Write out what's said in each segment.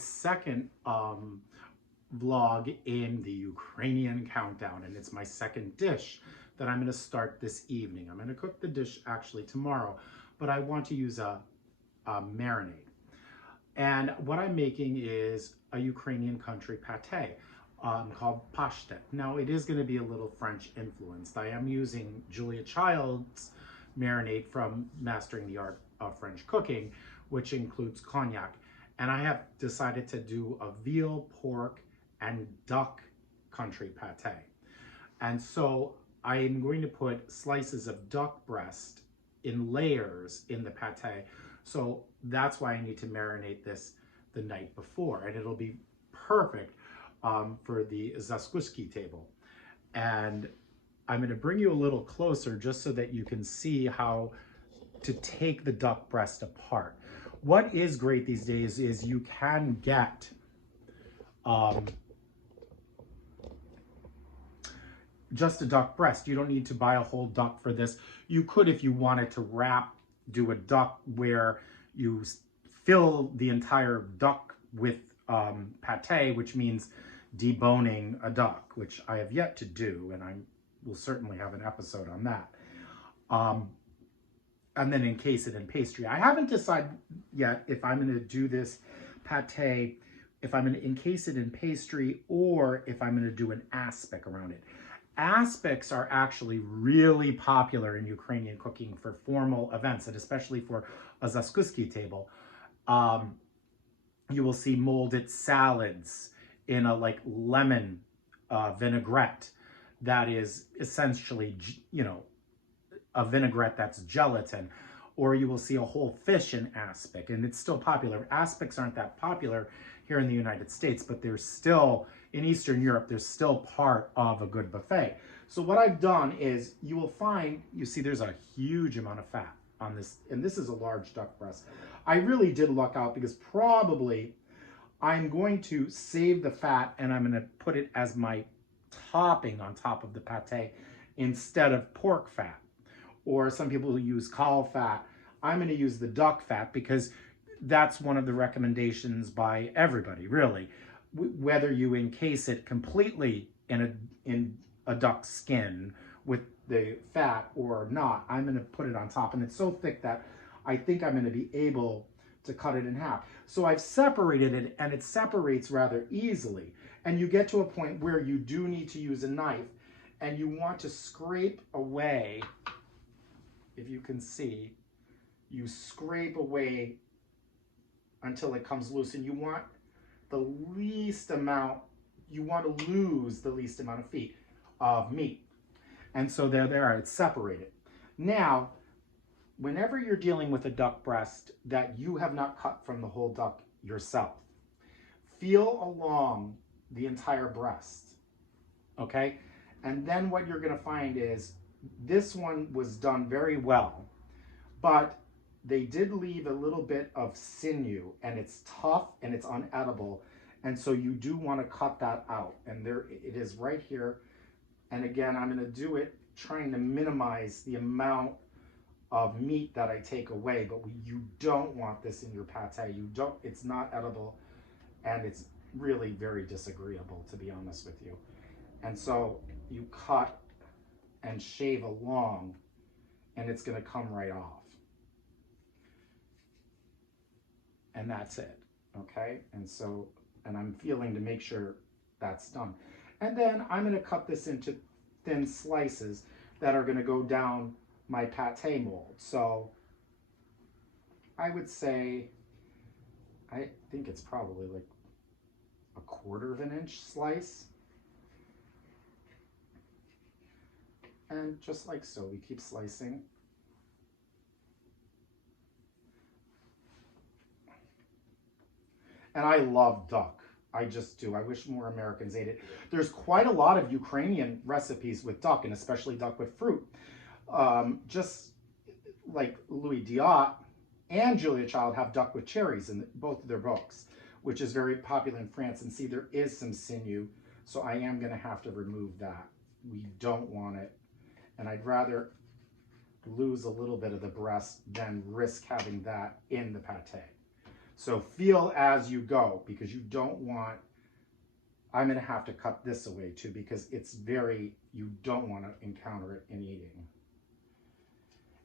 second vlog in the Ukrainian countdown, and it's my second dish that I'm going to start this evening. I'm going to cook the dish actually tomorrow, but I want to use a marinade. And what I'm making is a Ukrainian country pâté called Pashtet. Now, it is going to be a little French influenced. I am using Julia Child's marinade from Mastering the Art of French Cooking, which includes cognac. And I have decided to do a veal, pork, and duck country pâté. And so I am going to put slices of duck breast in layers in the pâté. So that's why I need to marinate this the night before, and it'll be perfect for the Zakusky table. And I'm going to bring you a little closer just so that you can see how to take the duck breast apart. What is great these days is you can get just a duck breast. You don't need to buy a whole duck for this. You could, if you wanted to do a duck where you fill the entire duck with pâté, which means deboning a duck, which I have yet to do, and I will certainly have an episode on that. And then encase it in pastry. I haven't decided yet if I'm going to do this pâté, if I'm going to encase it in pastry, or if I'm going to do an aspic around it. Aspics are actually really popular in Ukrainian cooking for formal events, and especially for a Zakusky table. You will see molded salads in a like lemon vinaigrette that is essentially, you know, a vinaigrette that's gelatin. Or you will see a whole fish in aspic, and it's still popular. Aspics aren't that popular here in the United States, but they're still, in Eastern Europe, they're still part of a good buffet. So what I've done is, you will find, you see there's a huge amount of fat on this, and this is a large duck breast. I really did luck out because probably I'm going to save the fat and I'm going to put it as my topping on top of the pâté instead of pork fat. Or some people use caul fat. I'm going to use the duck fat because that's one of the recommendations by everybody, really. Whether you encase it completely in a duck skin with the fat or not, I'm going to put it on top. And it's so thick that I think I'm going to be able to cut it in half. So I've separated it, and it separates rather easily. And you get to a point where you do need to use a knife, and you want to scrape away. If you can see, you scrape away until it comes loose, and you want the least amount, you want to lose the least amount of meat. And so there, it's separated. Now, whenever you're dealing with a duck breast that you have not cut from the whole duck yourself, feel along the entire breast, okay? And then what you're gonna find is, this one was done very well, but they did leave a little bit of sinew, and it's tough and it's unedible. And so you do want to cut that out. And there it is right here. And again, I'm going to do it trying to minimize the amount of meat that I take away, but you don't want this in your pâté. It's not edible, and it's really very disagreeable, to be honest with you. And so you cut and shave along, and it's going to come right off. And that's it, okay? And I'm feeling to make sure that's done. And then I'm going to cut this into thin slices that are going to go down my pâté mold. So I would say, I think it's probably like 1/4 of an inch slice. And just like so, we keep slicing. And I love duck. I just do. I wish more Americans ate it. There's quite a lot of Ukrainian recipes with duck, and especially duck with fruit. Just like Louis Diot and Julia Child have duck with cherries in both of their books, which is very popular in France. And see, there is some sinew, so I am going to have to remove that. We don't want it. And I'd rather lose a little bit of the breast than risk having that in the pâté. So feel as you go, because you don't want, I'm going to have to cut this away too, because it's very, you don't want to encounter it in eating.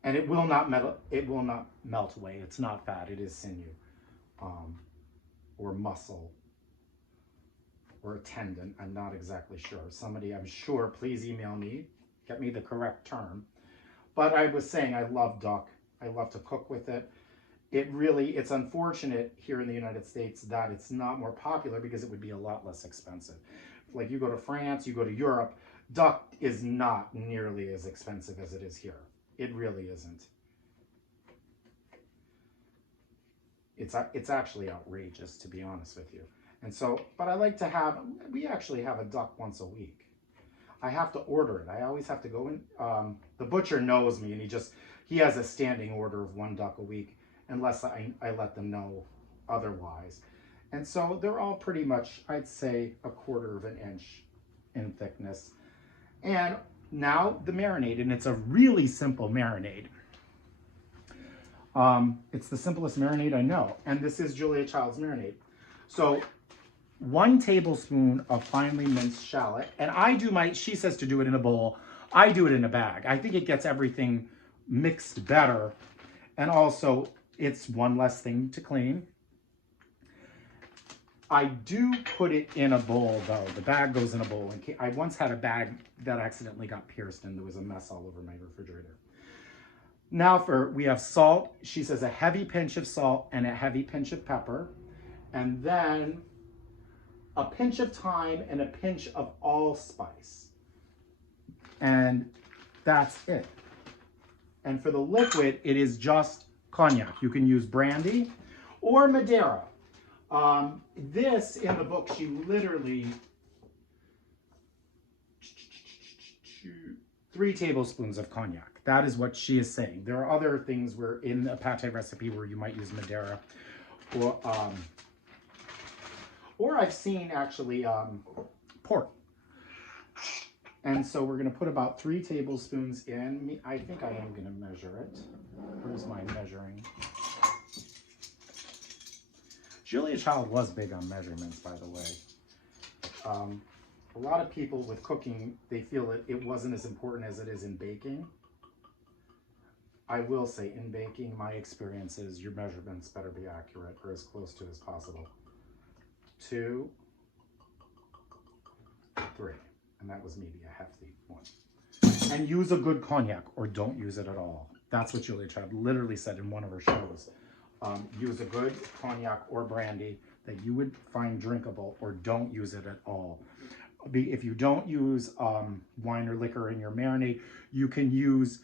And it will not melt away. It's not fat, it is sinew, or muscle, or a tendon. I'm not exactly sure. Somebody, I'm sure, please email me, get me the correct term. But I was saying I love duck. I love to cook with it. It's unfortunate here in the United States that it's not more popular, because it would be a lot less expensive. Like you go to France, you go to Europe, duck is not nearly as expensive as it is here. It really isn't. It's actually outrageous, to be honest with you. And so, but I like to have, we actually have a duck once a week. I have to order it. I always have to go in. The butcher knows me, and he has a standing order of 1 duck a week, unless I let them know otherwise. And so they're all pretty much, I'd say, 1/4 of an inch in thickness. And now the marinade, and it's a really simple marinade. It's the simplest marinade I know, and this is Julia Child's marinade. So 1 tablespoon of finely minced shallot, and she says to do it in a bowl. I do it in a bag. I think it gets everything mixed better, and also it's one less thing to clean. I do put it in a bowl though. The bag goes in a bowl. I once had a bag that accidentally got pierced, and there was a mess all over my refrigerator. Now we have salt. She says a heavy pinch of salt and a heavy pinch of pepper, and then a pinch of thyme and a pinch of allspice. And that's it. And for the liquid, it is just cognac. You can use brandy or Madeira. This, in the book, she literally 3 tablespoons of cognac. That is what she is saying. There are other things where in a pâté recipe where you might use Madeira, or I've seen actually pork. And so we're going to put about 3 tablespoons in. I think I am going to measure it. Where's my measuring? Julia Child was big on measurements, by the way. A lot of people with cooking, they feel that it wasn't as important as it is in baking. I will say, in baking, my experience is your measurements better be accurate, or as close to as possible. 2, 3. And that was maybe a hefty one. And use a good cognac, or don't use it at all. That's what Julia Child literally said in one of her shows. Use a good cognac or brandy that you would find drinkable, or don't use it at all. If you don't use wine or liquor in your marinade, you can use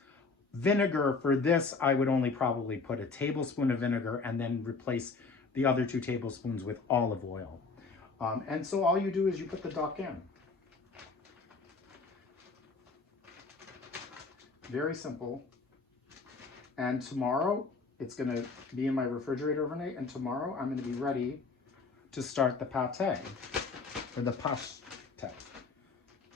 vinegar. For this, I would only probably put a tablespoon of vinegar and then replace the other 2 tablespoons with olive oil. And so all you do is you put the duck in. Very simple. And tomorrow, it's going to be in my refrigerator overnight, and tomorrow I'm going to be ready to start the pâté, or the Pashtet,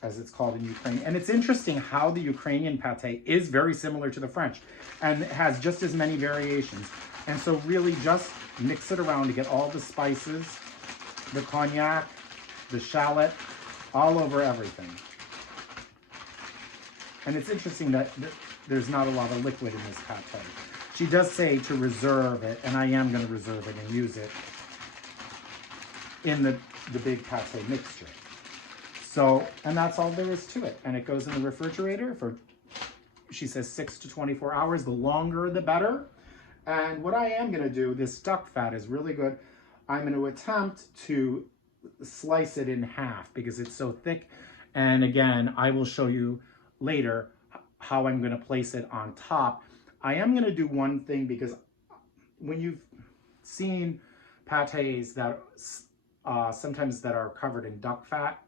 as it's called in Ukraine. And it's interesting how the Ukrainian pâté is very similar to the French, and it has just as many variations. And so really just mix it around to get all the spices, the cognac, the shallot, all over everything. And it's interesting that there's not a lot of liquid in this pâté. She does say to reserve it, and I am going to reserve it and use it in the big pâté mixture. So, and that's all there is to it. And it goes in the refrigerator for, she says, 6 to 24 hours. The longer, the better. And what I am going to do, this duck fat is really good. I'm going to attempt to slice it in half because it's so thick. And again, I will show you later how I'm going to place it on top. I am going to do one thing, because when you've seen pâtés that sometimes that are covered in duck fat,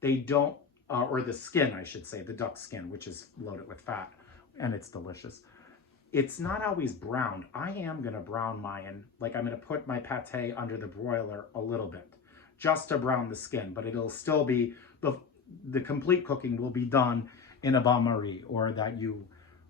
they don't, or the skin, I should say, the duck skin, which is loaded with fat, and it's delicious. It's not always browned. I am going to brown mine, like I'm going to put my pâté under the broiler a little bit, just to brown the skin, but it'll still be, the complete cooking will be done in a bain-marie, or that you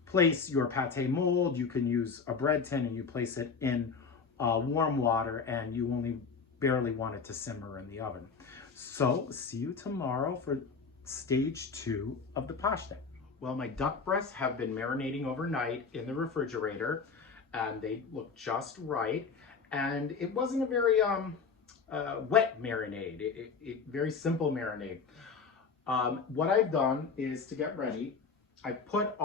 place your pâté mold. You can use a bread tin and you place it in warm water, and you only barely want it to simmer in the oven. So see you tomorrow for stage 2 of the pâté. Well, my duck breasts have been marinating overnight in the refrigerator, and they look just right. And it wasn't a very wet marinade, very simple marinade. What I've done is, to get ready, I put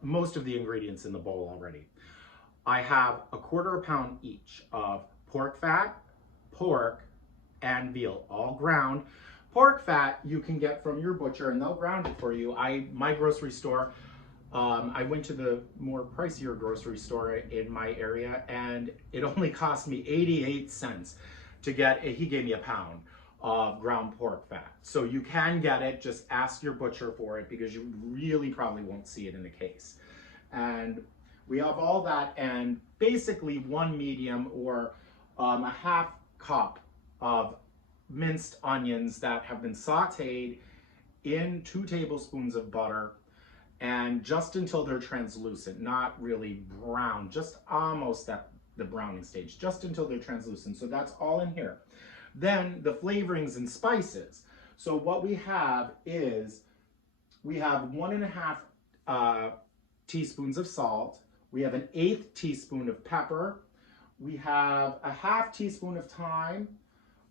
most of the ingredients in the bowl already. I have a 1/4 pound each of pork fat, pork, and veal, all ground. Pork fat you can get from your butcher, and they'll ground it for you. My grocery store, I went to the more pricier grocery store in my area, and it only cost me 88 cents to get he gave me a pound of ground pork fat. So you can get it, just ask your butcher for it, because you really probably won't see it in the case. And we have all that, and basically 1 medium or a 1/2 cup of minced onions that have been sauteed in 2 tablespoons of butter, and just until they're translucent, not really brown, just almost at the browning stage, just until they're translucent. So that's all in here. Then the flavorings and spices. So what we have is, we have 1.5 teaspoons of salt. We have 1/8 teaspoon of pepper. We have a 1/2 teaspoon of thyme,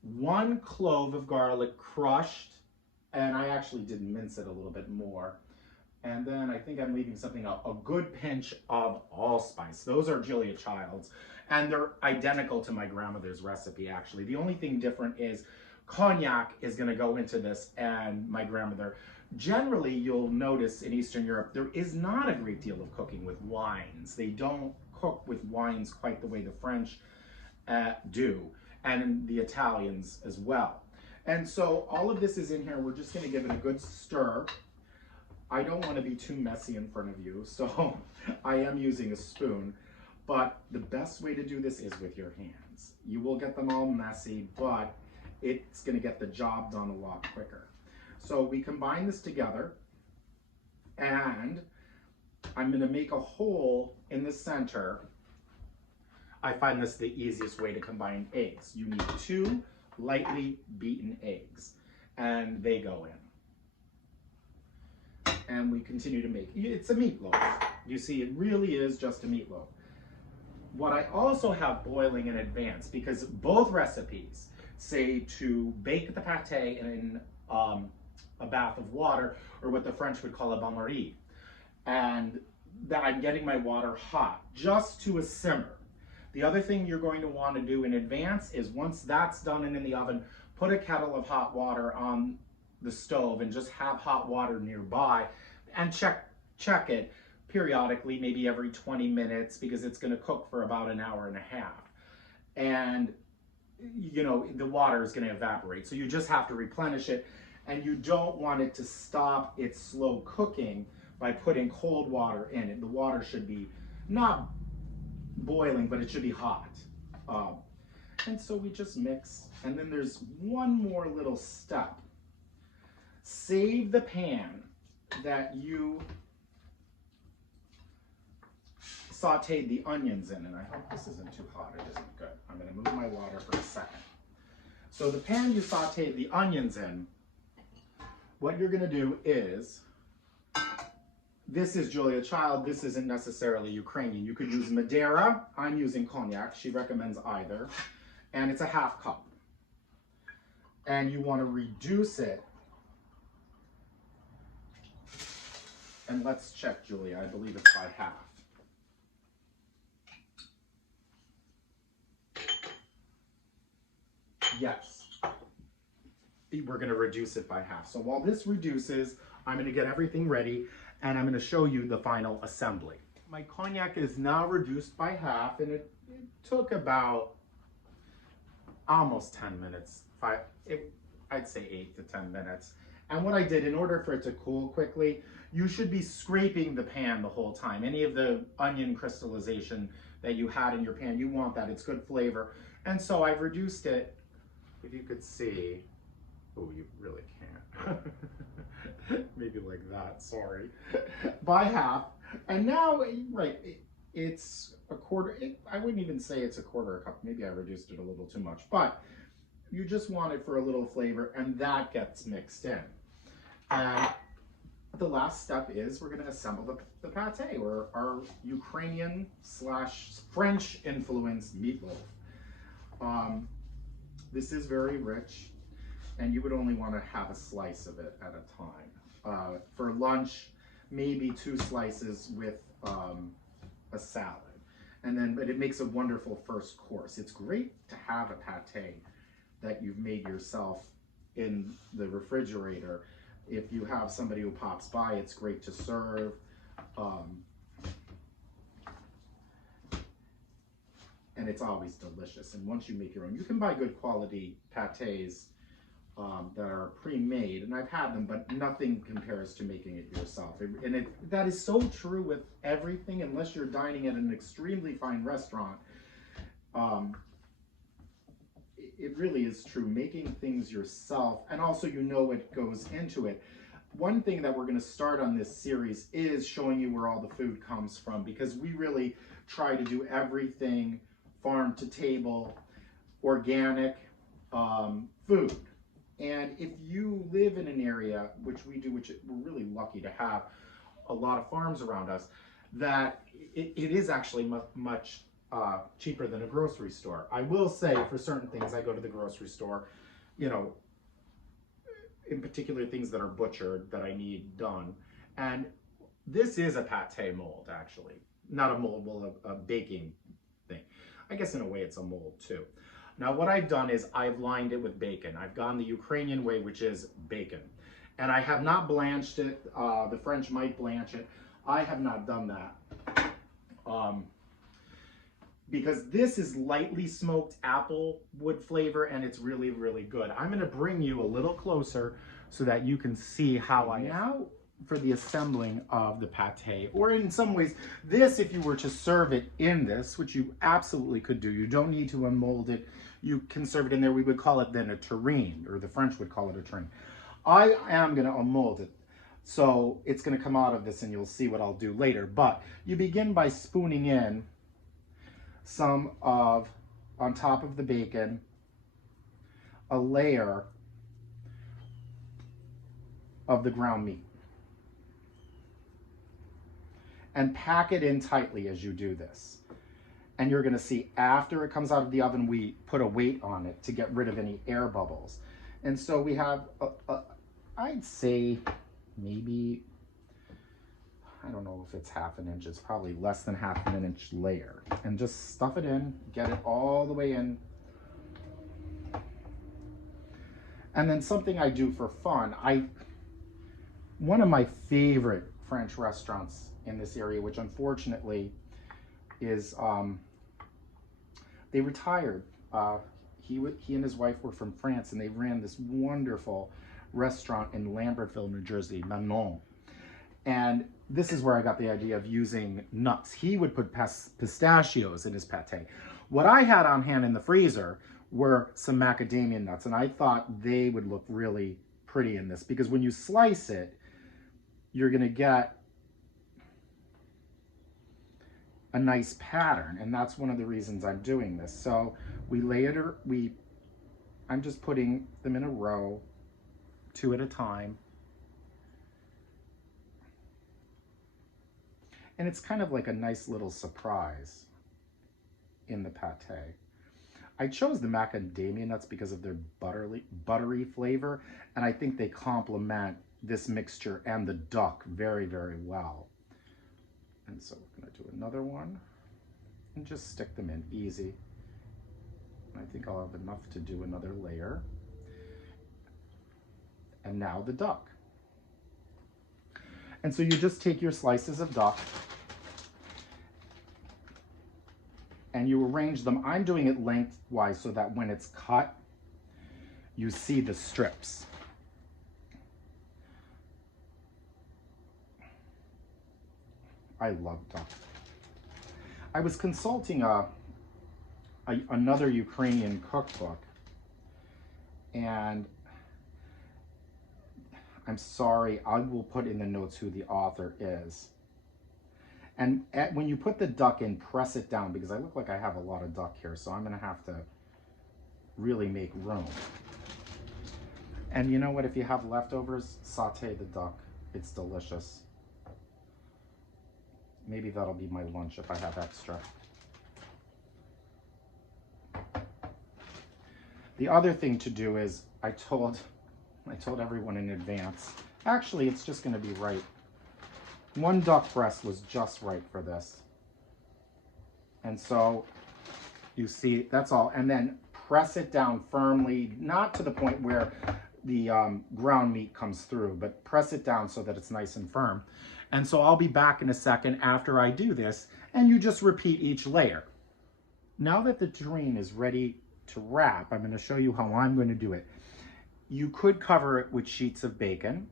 1 clove of garlic crushed, and I actually did mince it a little bit more. And then I think I'm leaving something out, a good pinch of allspice. Those are Julia Child's, and they're identical to my grandmother's recipe, actually. The only thing different is cognac is going to go into this, and my grandmother. Generally, you'll notice in Eastern Europe, there is not a great deal of cooking with wines. They don't cook with wines quite the way the French do, and the Italians as well. And so all of this is in here. We're just going to give it a good stir. I don't want to be too messy in front of you, so I am using a spoon. But the best way to do this is with your hands. You will get them all messy, but it's going to get the job done a lot quicker. So we combine this together, and I'm going to make a hole in the center. I find this the easiest way to combine eggs. You need 2 lightly beaten eggs, and they go in. And we continue to make, it's a meatloaf. You see, it really is just a meatloaf. What I also have boiling in advance, because both recipes say to bake the pâté in a bath of water, or what the French would call a bain-marie, and that I'm getting my water hot, just to a simmer. The other thing you're going to want to do in advance is, once that's done and in the oven, put a kettle of hot water on the stove and just have hot water nearby, and check it periodically, maybe every 20 minutes, because it's going to cook for about 1.5 hours. And you know, the water is going to evaporate, so you just have to replenish it, and you don't want it to stop its slow cooking by putting cold water in it. The water should be not boiling, but it should be hot. And so we just mix, and then there's one more little step. Save the pan that you sauteed the onions in, and I hope this isn't too hot. It isn't good. I'm going to move my water for a second. So the pan you sauteed the onions in, what you're going to do is, this is Julia Child. This isn't necessarily Ukrainian. You could use Madeira. I'm using cognac. She recommends either. And it's a 1/2 cup. And you want to reduce it. And let's check, Julia. I believe it's by 1/2. Yes. We're going to reduce it by 1/2. So while this reduces, I'm going to get everything ready, and I'm going to show you the final assembly. My cognac is now reduced by 1/2, and it took about almost 10 minutes. I'd say 8 to 10 minutes. And what I did, in order for it to cool quickly, you should be scraping the pan the whole time. Any of the onion crystallization that you had in your pan, you want that. It's good flavor. And so I've reduced it, if you could see. Oh, you really can't. Maybe like that, sorry. By 1/2. And now, right, it's a quarter, I wouldn't even say it's a quarter a cup. Maybe I reduced it a little too much, but you just want it for a little flavor, and that gets mixed in. And the last step is we're going to assemble the pâté, or our Ukrainian / French influenced meatloaf. This is very rich, and you would only want to have a slice of it at a time. For lunch, maybe 2 slices with a salad. But it makes a wonderful first course. It's great to have a pâté that you've made yourself in the refrigerator. If you have somebody who pops by, it's great to serve. And it's always delicious. And once you make your own, you can buy good quality pâtés that are pre-made, and I've had them, but nothing compares to making it yourself. That is so true with everything, unless you're dining at an extremely fine restaurant. It really is true. Making things yourself, and also you know what goes into it. One thing that we're going to start on this series is showing you where all the food comes from, because we really try to do everything farm to table, organic food. And if you live in an area, which we do, which we're really lucky to have a lot of farms around us, that it is actually much cheaper than a grocery store. I will say for certain things, I go to the grocery store, you know, in particular things that are butchered that I need done. And this is a pâté mold, actually. Not a mold, well, a baking thing. I guess in a way it's a mold too. Now what I've done is I've lined it with bacon. I've gone the Ukrainian way, which is bacon. And I have not blanched it. The French might blanch it. I have not done that. Because this is lightly smoked apple wood flavor, and it's really, really good. I'm gonna bring you a little closer so that you can see how now for the assembling of the pâté, or in some ways, this, if you were to serve it in this, which you absolutely could do, you don't need to unmold it, you can serve it in there. We would call it then a terrine, or the French would call it a terrine. I am gonna unmold it. So it's gonna come out of this, and you'll see what I'll do later. But you begin by spooning in some of, on top of the bacon, a layer of the ground meat. And pack it in tightly as you do this. And you're gonna see after it comes out of the oven, we put a weight on it to get rid of any air bubbles. And so we have, I'd say maybe, I don't know if it's ½ inch, it's probably less than ½ inch layer. And just stuff it in, get it all the way in. And then something I do for fun, one of my favorite French restaurants in this area, which unfortunately is, they retired. He and his wife were from France, and they ran this wonderful restaurant in Lambertville, New Jersey, Marinade. And this is where I got the idea of using nuts. He would put pistachios in his pâté. What I had on hand in the freezer were some macadamia nuts, and I thought they would look really pretty in this, because when you slice it, you're gonna get a nice pattern, and that's one of the reasons I'm doing this. So we lay it, I'm just putting them in a row, 2 at a time. And it's kind of like a nice little surprise in the pâté. I chose the macadamia nuts because of their buttery flavor, and I think they complement this mixture and the duck very, very well. And so we're gonna do another one and just stick them in easy. I think I'll have enough to do another layer. And now the duck. And so you just take your slices of duck and you arrange them. I'm doing it lengthwise so that when it's cut, you see the strips. I love duck. I was consulting another Ukrainian cookbook, and I'm sorry, I will put in the notes who the author is. And when you put the duck in, press it down, because I look like I have a lot of duck here, so I'm gonna have to really make room. And you know what, if you have leftovers, saute the duck. It's delicious. Maybe that'll be my lunch if I have extra. The other thing to do is, I told everyone in advance, actually it's just gonna be right. 1 duck breast was just right for this. And so you see, that's all. And then press it down firmly, not to the point where the ground meat comes through, but press it down so that it's nice and firm. And so I'll be back in a second after I do this, and you just repeat each layer. Now that the terrine is ready to wrap, I'm going to show you how I'm going to do it. You could cover it with sheets of bacon.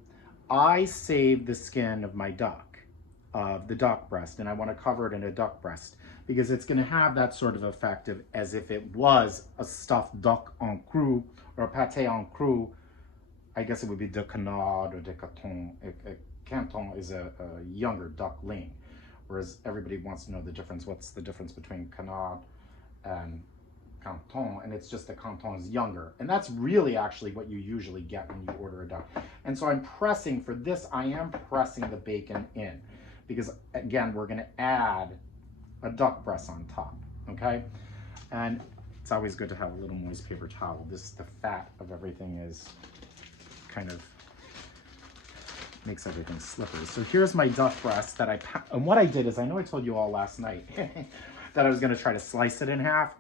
I saved the skin of my duck, of the duck breast, and I want to cover it in a duck breast because it's going to have that sort of effect of as if it was a stuffed duck en cru or a pâté en cru. I guess it would be decadent or decadent. Caneton is a younger duck ling, whereas everybody wants to know the difference. What's the difference between Caneton and Caneton? And it's just that Caneton is younger. And that's really actually what you usually get when you order a duck. And so I'm pressing, for this, I am pressing the bacon in because, again, we're going to add a duck breast on top, okay? And it's always good to have a little moist paper towel. The fat of everything is kind of makes everything slippery. So here's my duck breast that and what I did is, I know I told you all last night that I was going to try to slice it in half.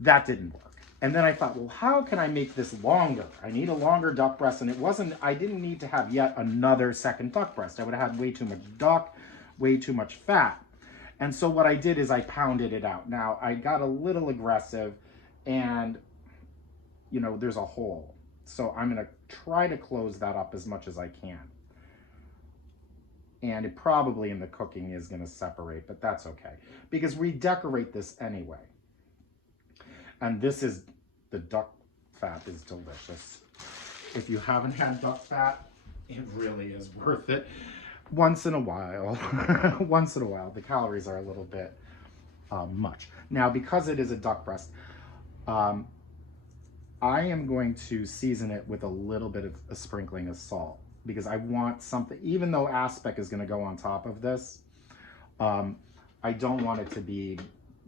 That didn't work. And then I thought, well, how can I make this longer? I need a longer duck breast, and I didn't need to have yet another second duck breast. I would have had way too much duck, way too much fat. And so what I did is I pounded it out. Now I got a little aggressive, and you know, there's a hole. So I'm going to try to close that up as much as I can. And it probably in the cooking is going to separate, but that's okay because we decorate this anyway. And this is, the duck fat is delicious. If you haven't had duck fat, it really is worth it. Once in a while, once in a while, the calories are a little bit much. Now, because it is a duck breast, I am going to season it with a little bit of a sprinkling of salt because I want something, even though aspic is going to go on top of this, I don't want it to be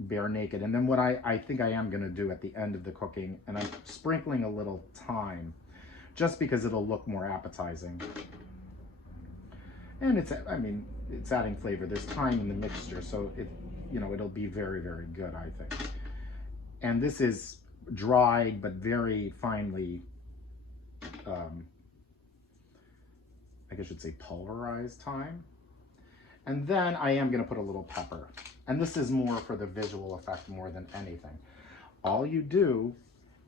bare naked. And then what I think I am going to do at the end of the cooking, and I'm sprinkling a little thyme just because it'll look more appetizing. And it's adding flavor. There's thyme in the mixture, so it'll be very, very good, I think. And this is dried but very finely, I guess I should say pulverized thyme. And then I am going to put a little pepper. And this is more for the visual effect more than anything. All you do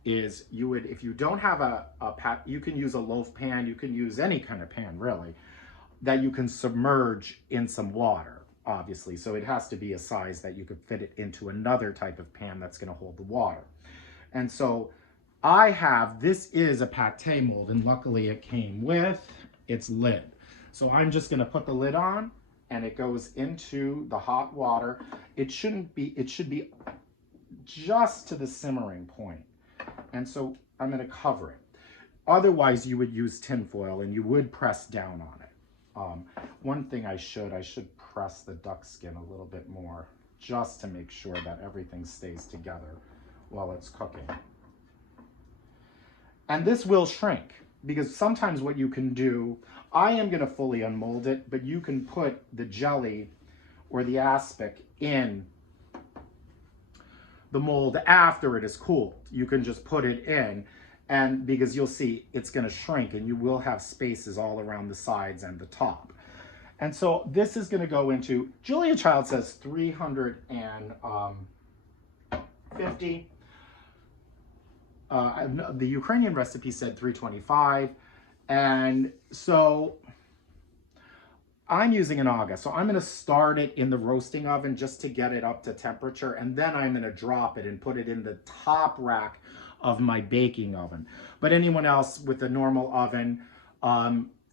is if you don't have you can use a loaf pan, you can use any kind of pan really, that you can submerge in some water, obviously. So it has to be a size that you could fit it into another type of pan that's going to hold the water. And so this is a pâté mold, and luckily it came with its lid. So I'm just going to put the lid on, and it goes into the hot water. It should be just to the simmering point. And so I'm going to cover it. Otherwise, you would use tin foil and you would press down on it. One thing I should press the duck skin a little bit more just to make sure that everything stays together while it's cooking. And this will shrink because sometimes what you can do, I am going to fully unmold it, but you can put the jelly or the aspic in the mold after it is cooled. You can just put it in, and because you'll see it's going to shrink and you will have spaces all around the sides and the top. And so this is going to go into, Julia Child says 350. The Ukrainian recipe said 325. And so I'm using an Aga. So I'm going to start it in the roasting oven just to get it up to temperature. And then I'm going to drop it and put it in the top rack of my baking oven. But anyone else with a normal oven,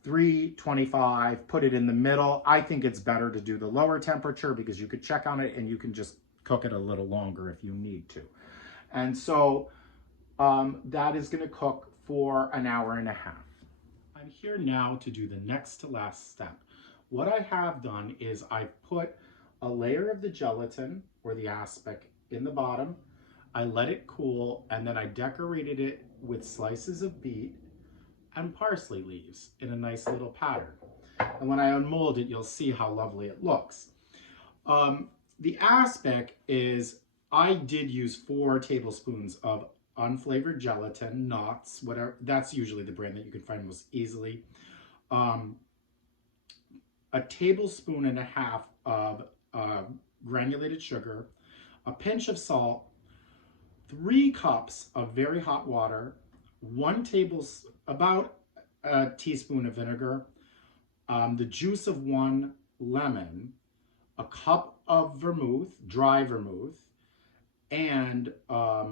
325, put it in the middle. I think it's better to do the lower temperature because you could check on it and you can just cook it a little longer if you need to. And so that is going to cook for an hour and a half. I'm here now to do the next to last step. What I have done is I've put a layer of the gelatin or the aspic in the bottom. I let it cool, and then I decorated it with slices of beet and parsley leaves in a nice little pattern. And when I unmold it, you'll see how lovely it looks. The aspic is, I did use 4 tablespoons of unflavored gelatin, Knott's, whatever. That's usually the brand that you can find most easily. A tablespoon and a half of granulated sugar, a pinch of salt, 3 cups of very hot water, about a teaspoon of vinegar, the juice of 1 lemon, a cup of vermouth, dry vermouth, and I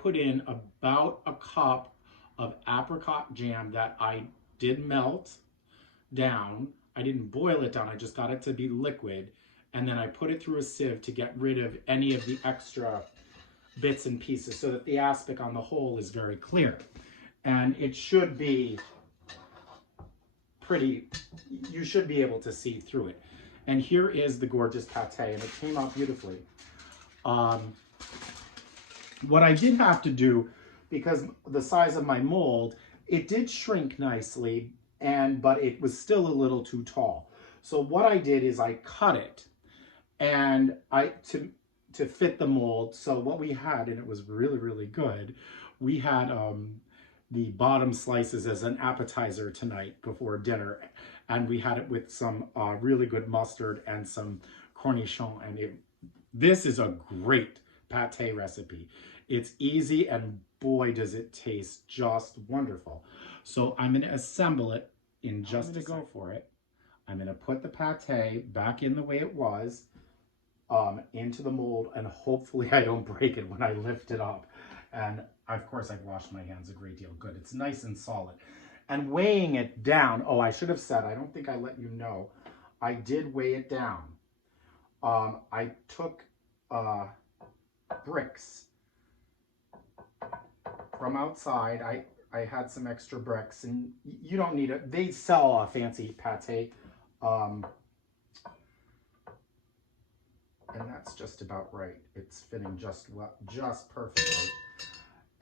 put in about a cup of apricot jam that I did melt down. I didn't boil it down, I just got it to be liquid, and then I put it through a sieve to get rid of any of the extra bits and pieces so that the aspic on the whole is very clear. And it should be pretty, you should be able to see through it. And here is the gorgeous pâté, and it came out beautifully. What I did have to do, because the size of my mold, it did shrink nicely, but it was still a little too tall. So what I did is I cut it, and to fit the mold. So what we had, and it was really, really good, we had the bottom slices as an appetizer tonight before dinner, and we had it with some really good mustard and some cornichon, and this is a great pâté recipe. It's easy, and boy does it taste just wonderful. So I'm going to assemble it in just a go for it. I'm going to put the pâté back in the way it was, into the mold, and hopefully I don't break it when I lift it up. And of course I've washed my hands a great deal. Good, it's nice and solid. And weighing it down, oh, I should have said, I don't think I let you know, I did weigh it down. I took bricks from outside. I had some extra bricks, and you don't need it. They sell a fancy pâté, and that's just about right. It's fitting just perfectly.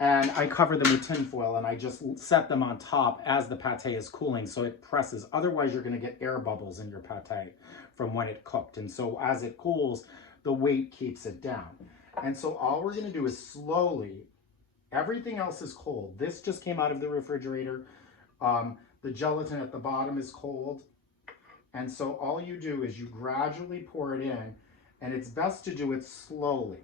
And I cover them with tin foil, and I just set them on top as the pâté is cooling so it presses. Otherwise, you're going to get air bubbles in your pâté from when it cooked. And so as it cools, the weight keeps it down. And so all we're going to do is slowly, everything else is cold. This just came out of the refrigerator. The gelatin at the bottom is cold. And so all you do is you gradually pour it in, and it's best to do it slowly.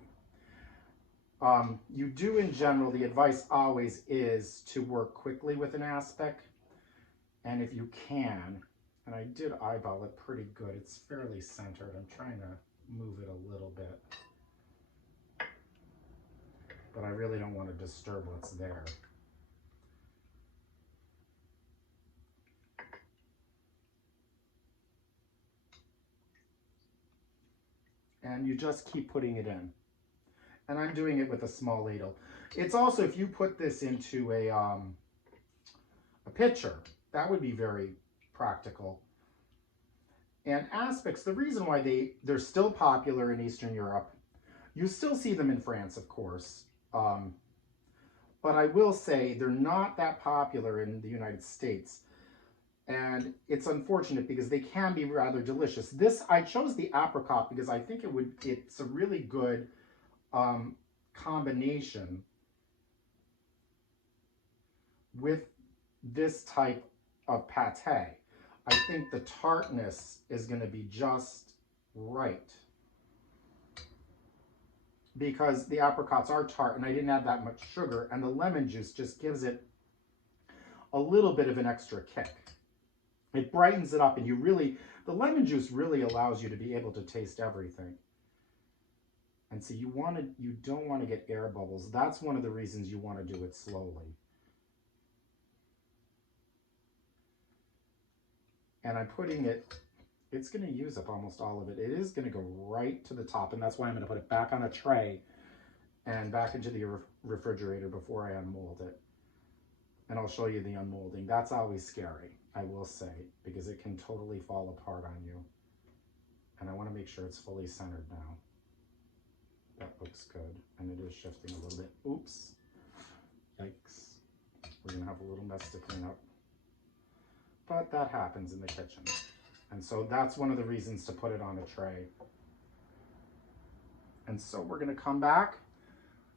You do, in general, the advice always is to work quickly with an aspic. And if you can, and I did eyeball it pretty good, it's fairly centered. I'm trying to move it a little bit, but I really don't want to disturb what's there. And you just keep putting it in. And I'm doing it with a small ladle. It's also, if you put this into a pitcher, that would be very practical. And aspics, the reason why they're still popular in Eastern Europe, you still see them in France, of course. But I will say they're not that popular in the United States. And it's unfortunate because they can be rather delicious. I chose the apricot because I think it's a really good combination with this type of pâté. I think the tartness is going to be just right because the apricots are tart, and I didn't add that much sugar, and the lemon juice just gives it a little bit of an extra kick. It brightens it up, and the lemon juice really allows you to be able to taste everything. And so you don't want to get air bubbles. That's one of the reasons you want to do it slowly. And I'm putting it, it's going to use up almost all of it. It is going to go right to the top, and that's why I'm going to put it back on a tray and back into the refrigerator before I unmold it. And I'll show you the unmolding. That's always scary, I will say, because it can totally fall apart on you. And I want to make sure it's fully centered now. That looks good, and it is shifting a little bit. Oops, yikes. We're gonna have a little mess to clean up. But that happens in the kitchen. And so that's one of the reasons to put it on a tray. And so we're gonna come back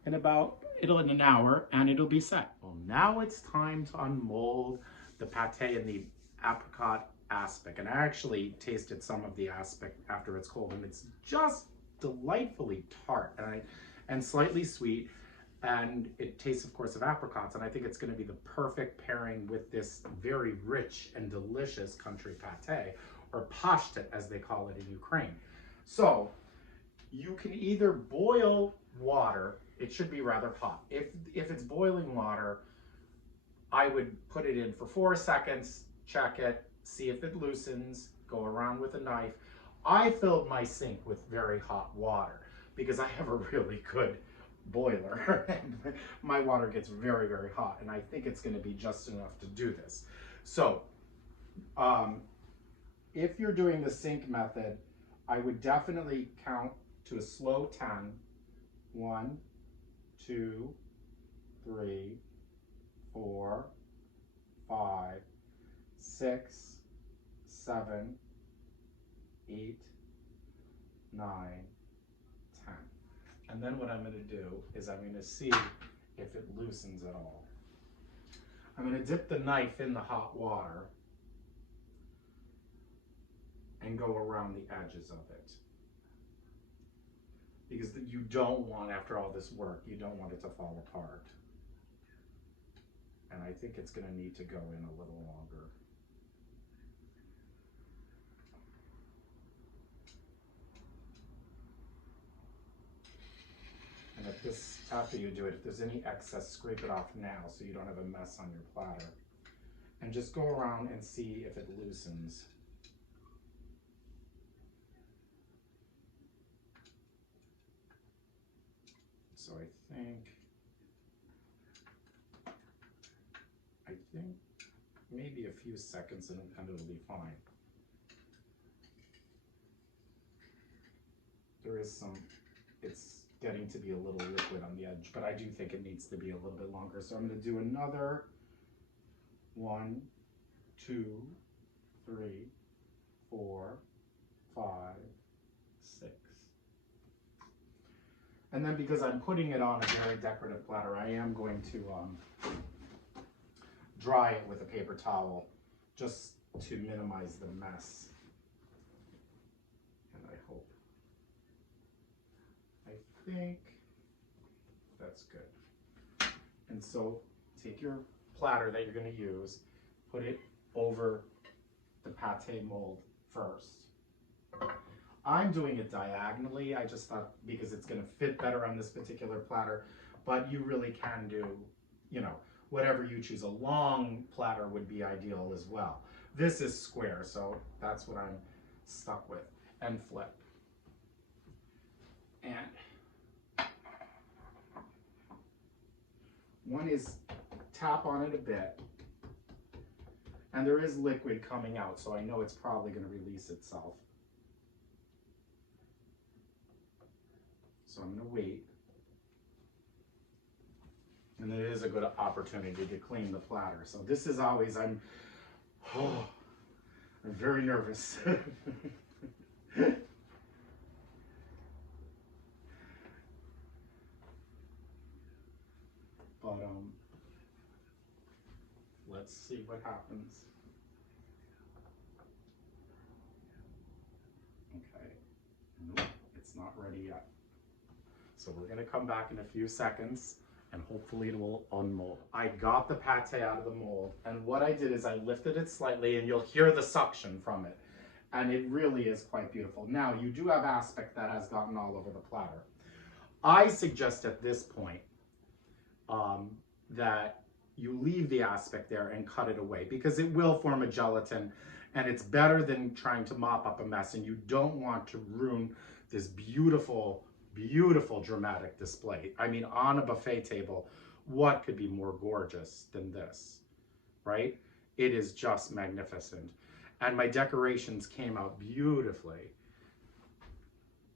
in in an hour, and it'll be set. Well, now it's time to unmold the pâté in the Apricot Aspic. And I actually tasted some of the Aspic after it's cold, and it's just delightfully tart and slightly sweet. And it tastes, of course, of apricots, and I think it's going to be the perfect pairing with this very rich and delicious country pâté, or Pashtet, as they call it in Ukraine. So you can either boil water. It should be rather hot. If it's boiling water, I would put it in for 4 seconds, check it, see if it loosens, go around with a knife. I filled my sink with very hot water because I have a really good boiler. My water gets very, very hot, and I think it's going to be just enough to do this. So if you're doing the sink method, I would definitely count to a slow 10. 1, 2, 3, 4, 5, 6, 7, 8, 9, 10. And then what I'm going to do is I'm going to see if it loosens at all. I'm going to dip the knife in the hot water and go around the edges of it. Because you don't want, after all this work, you don't want it to fall apart. And I think it's going to need to go in a little longer. And after you do it, if there's any excess, scrape it off now so you don't have a mess on your platter. And just go around and see if it loosens. So I think maybe a few seconds and it'll be fine. There is some, it's getting to be a little liquid on the edge, but I do think it needs to be a little bit longer. So I'm going to do another 1, 2, 3, 4, 5, 6. And then because I'm putting it on a very decorative platter, I am going to dry it with a paper towel just to minimize the mess. And I think that's good. And so take your platter that you're going to use, put it over the pâté mold first. I'm doing it diagonally. I just thought because it's going to fit better on this particular platter, but you really can do, you know, whatever you choose. A long platter would be ideal as well. This is square, so that's what I'm stuck with. And flip. And one is tap on it a bit, and there is liquid coming out, so I know it's probably going to release itself. So I'm going to wait. And it is a good opportunity to clean the platter. So this is always, I'm very nervous. But let's see what happens. Okay, nope, it's not ready yet. So we're going to come back in a few seconds and hopefully it will unmold. I got the pâté out of the mold, and what I did is I lifted it slightly, and you'll hear the suction from it. And it really is quite beautiful. Now, you do have aspic that has gotten all over the platter. I suggest at this point that you leave the aspic there and cut it away, because it will form a gelatin And it's better than trying to mop up a mess, and you don't want to ruin this beautiful, beautiful dramatic display. I mean, on a buffet table, what could be more gorgeous than this, right? It is just magnificent. And my decorations came out beautifully.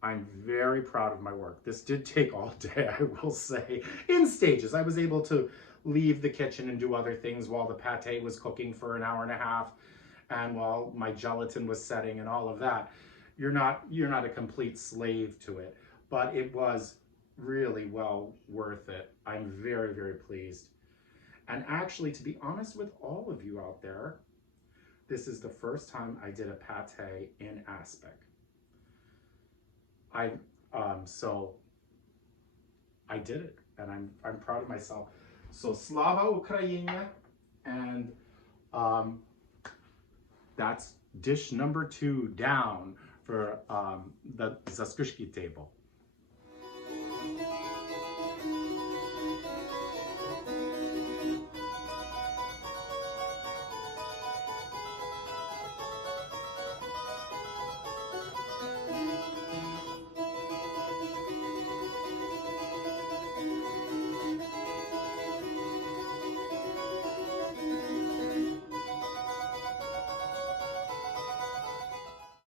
I'm very proud of my work. This did take all day, I will say, in stages. I was able to leave the kitchen and do other things while the pâté was cooking for an hour and a half, and while my gelatin was setting and all of that. You're not a complete slave to it, but it was really well worth it. I'm very, very pleased. And actually, to be honest with all of you out there, this is the first time I did a pâté in aspic. So I did it, and I'm proud of myself. So Slava Ukrainian, and that's dish number 2 down for the Zakusky table.